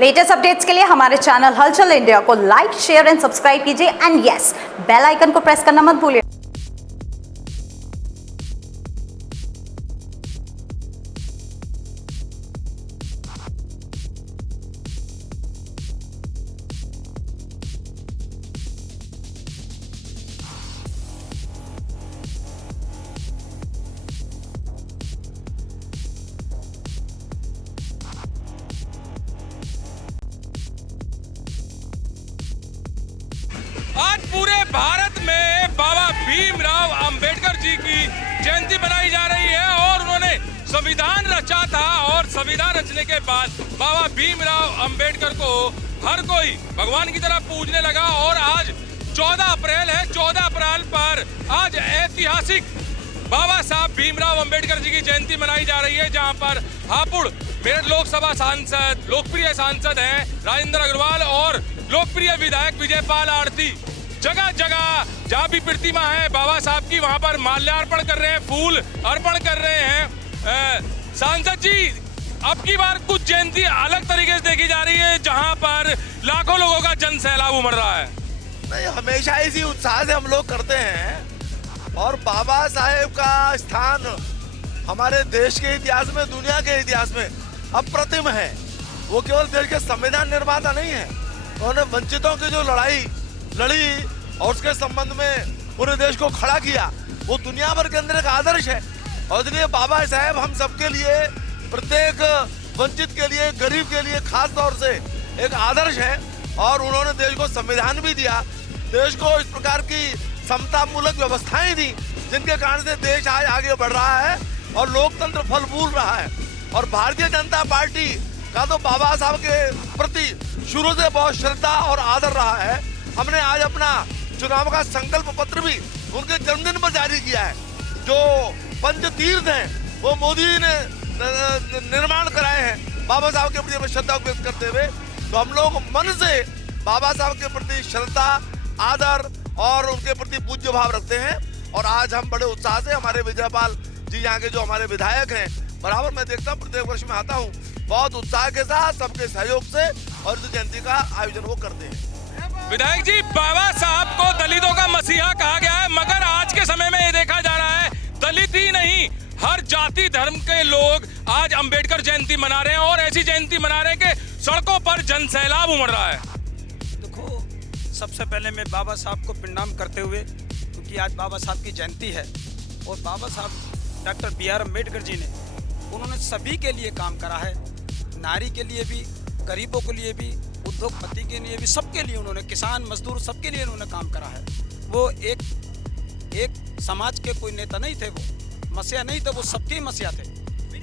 Latest updates के लिए हमारे चैनल हलचल इंडिया को लाइक, शेयर एंड सब्सक्राइब कीजिए एंड यस, बेल आइकन को प्रेस करना मत भूलिए। आज पूरे भारत में बाबा भीमराव अंबेडकर जी की जयंती मनाई जा रही है और उन्होंने संविधान रचा था और संविधान रचने के बाद बाबा भीमराव अंबेडकर को हर कोई भगवान की तरह पूजने लगा और आज 14 अप्रैल है। 14 अप्रैल पर आज ऐतिहासिक बाबा साहब भीमराव अंबेडकर जी की जयंती मनाई जा रही है, जहां पर हापुड़ मेरठ लोकसभा सांसद, लोकप्रिय सांसद हैं राजेंद्र अग्रवाल और लोकप्रिय विधायक विजयपाल आरती जगह जगह जहाँ भी प्रतिमा है बाबा साहब की, वहां पर माल्यार्पण कर रहे हैं, फूल अर्पण कर रहे हैं। सांसद जी, अब की बार कुछ जयंती अलग तरीके से देखी जा रही है, जहां पर लाखों लोगों का जन सैलाब उमड़ रहा है। नहीं, हमेशा इसी उत्साह से हम लोग करते हैं और बाबा साहेब का स्थान हमारे देश के इतिहास में, दुनिया के इतिहास में अप्रतिम है। वो केवल देश के संविधान निर्माता नहीं है, उन्होंने वंचितों की जो लड़ाई लड़ी और उसके संबंध में पूरे देश को खड़ा किया, वो दुनिया भर के अंदर एक आदर्श है। और इसलिए बाबा साहेब हम सबके लिए, प्रत्येक वंचित के लिए, गरीब के लिए खास तौर से एक आदर्श है। और उन्होंने देश को संविधान भी दिया, देश को इस प्रकार की समतामूलक व्यवस्थाएं दी, जिनके कारण से देश आज आगे बढ़ रहा है और लोकतंत्र फल फूल रहा है। और भारतीय जनता पार्टी का तो बाबा साहब के प्रति शुरू से बहुत श्रद्धा और आदर रहा है। हमने आज अपना चुनाव का संकल्प पत्र भी उनके जन्मदिन पर जारी किया है। जो पंच तीर्थ हैं वो मोदी ने निर्माण कराए हैं बाबा साहब के प्रति श्रद्धा व्यक्त करते हुए। तो हम लोग मन से बाबा साहब के प्रति श्रद्धा, आदर और उनके प्रति पूज्य भाव रखते हैं। और आज हम बड़े उत्साह से, हमारे विजयपाल जी यहाँ के जो हमारे विधायक हैं, बराबर मैं देखता हूँ प्रत्येक वर्ष में आता हूँ, बहुत उत्साह के साथ सबके सहयोग से और इस जयंती का आयोजन वो करते हैं। विधायक जी, बाबा साहब को दलितों का मसीहा कहा गया है, मगर आज के समय में ये देखा जा रहा है दलित ही नहीं, हर जाति धर्म के लोग आज अंबेडकर जयंती मना रहे हैं और ऐसी जयंती मना रहे हैं कि सड़कों पर जन सैलाब उमड़ रहा है। देखो, सबसे पहले मैं बाबा साहब को प्रणाम करते हुए, क्योंकि आज बाबा साहब की जयंती है और बाबा साहब doctor B are Ambedkar ji ने, उन्होंने सभी के लिए काम करा है, नारी के लिए भी, गरीबों के लिए भी, उद्योगपति के लिए भी, सबके लिए उन्होंने, किसान मजदूर सबके लिए उन्होंने काम करा है। वो एक समाज के कोई नेता नहीं थे, वो मसीहा नहीं थे, वो सबके ही मसीहा थे।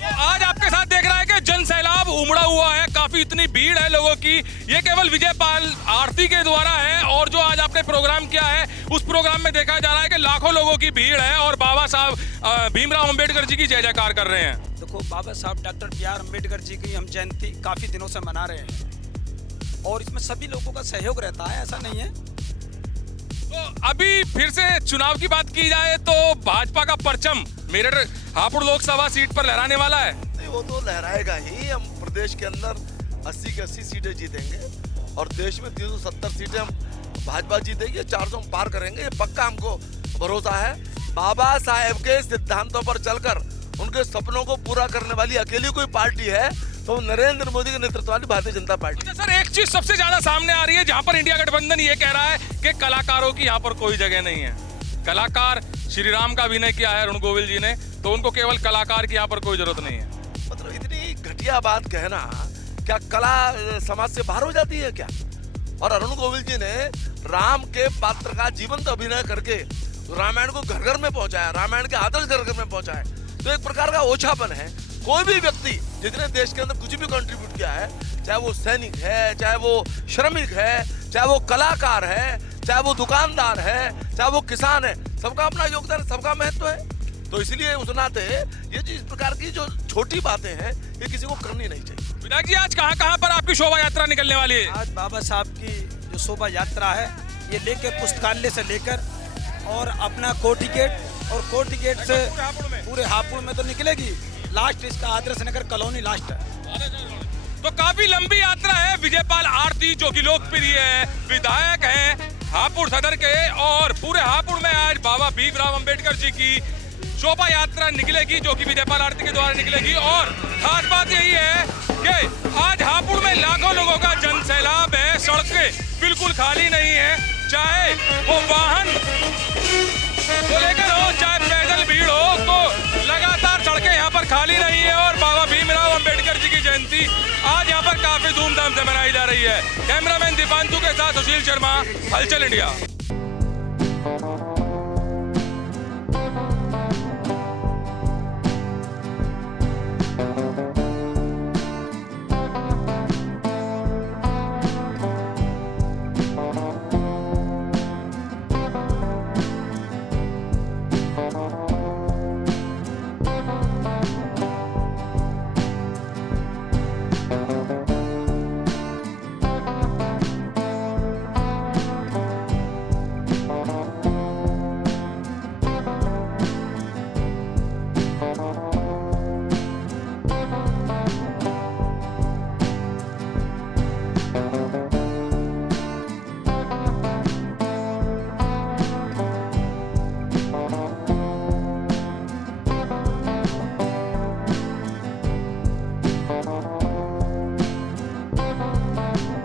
आज आपके साथ देख रहा है कि जन सैलाब उमड़ा हुआ है, काफी इतनी भीड़ है लोगों की, ये केवल विजयपाल आरती के द्वारा है। और जो आज आपने प्रोग्राम किया है, उस प्रोग्राम में देखा जा रहा है कि लाखों लोगों की भीड़ है और बाबा साहब भीमराव अंबेडकर जी की जय जयकार कर रहे हैं। देखो, बाबा साहब doctor B are Ambedkar ji की हम जयंती काफी दिनों से मना रहे हैं और इसमें सभी लोगों का सहयोग रहता है, ऐसा नहीं है। तो अभी फिर से चुनाव की बात की जाए तो भाजपा का परचम मेरठ हापुड़ लोकसभा सीट पर लहराने वाला है। नहीं, वो तो लहराएगा ही। हम प्रदेश के अंदर 80 की 80 सीटें जीतेंगे और देश में 370 सीटें हम भाजपा जीतेगी, 400 हम पार करेंगे, ये पक्का हमको भरोसा है। बाबा साहेब के सिद्धांतों पर चलकर उनके सपनों को पूरा करने वाली अकेली कोई पार्टी है तो नरेंद्र मोदी के नेतृत्व वाली भारतीय जनता पार्टी। अच्छा सर, एक चीज सबसे ज्यादा सामने आ रही है, जहां पर इंडिया गठबंधन ये कह रहा है कि कलाकारों की यहाँ पर कोई जगह नहीं है। कलाकार श्री राम का अभिनय किया है अरुण गोविल जी ने, तो उनको केवल कलाकार की यहाँ पर कोई जरूरत नहीं है। मतलब इतनी घटिया बात कहना, क्या कला समाज से बाहर हो जाती है क्या? और अरुण गोविल जी ने राम के पात्र का जीवंत अभिनय करके रामायण को घर घर में पहुंचाया, रामायण के आदर्श घर घर में पहुंचाया। तो एक प्रकार का ओछापन है। कोई भी व्यक्ति जितने देश के अंदर कुछ भी कंट्रीब्यूट किया है, चाहे वो सैनिक है, चाहे वो श्रमिक है, चाहे वो कलाकार है, चाहे वो दुकानदार है, चाहे वो किसान है, सबका अपना योगदान, सबका महत्व है। तो इसलिए उस नाते ये जो इस प्रकार की जो छोटी बातें हैं, ये किसी को करनी नहीं चाहिए। विधायक जी, आज कहाँ पर आपकी शोभा यात्रा निकलने वाली है? आज बाबा साहब की जो शोभा यात्रा है, ये लेकर पुस्तकालय से लेकर और अपना कोठी गेट, और कोठी गेट से पूरे हापुड़ में तो निकलेगी, लास्ट इसका आदर्श नगर कॉलोनी लास्ट है। तो काफी लंबी यात्रा है। विजयपाल आरती जो कि लोकप्रिय है, विधायक हैं हापुड़ सदर के, और पूरे हापुड़ में आज बाबा भीमराव अंबेडकर जी की शोभा यात्रा निकलेगी जो कि विजयपाल आरती के द्वारा निकलेगी। और खास बात यही है कि आज हापुड़ में लाखों लोगों का जन सैलाब है। सड़कें बिल्कुल खाली नहीं है, चाहे वो वाहन को लेकर हो चाहे पैदल भीड़ हो, तो लगातार सड़कें यहाँ पर खाली नहीं है। और बाबा भीमराव अंबेडकर जी की जयंती आज यहाँ पर काफी धूमधाम से मनाई जा रही है। कैमरामैन दीपांशु के साथ सुशील शर्मा, हलचल इंडिया।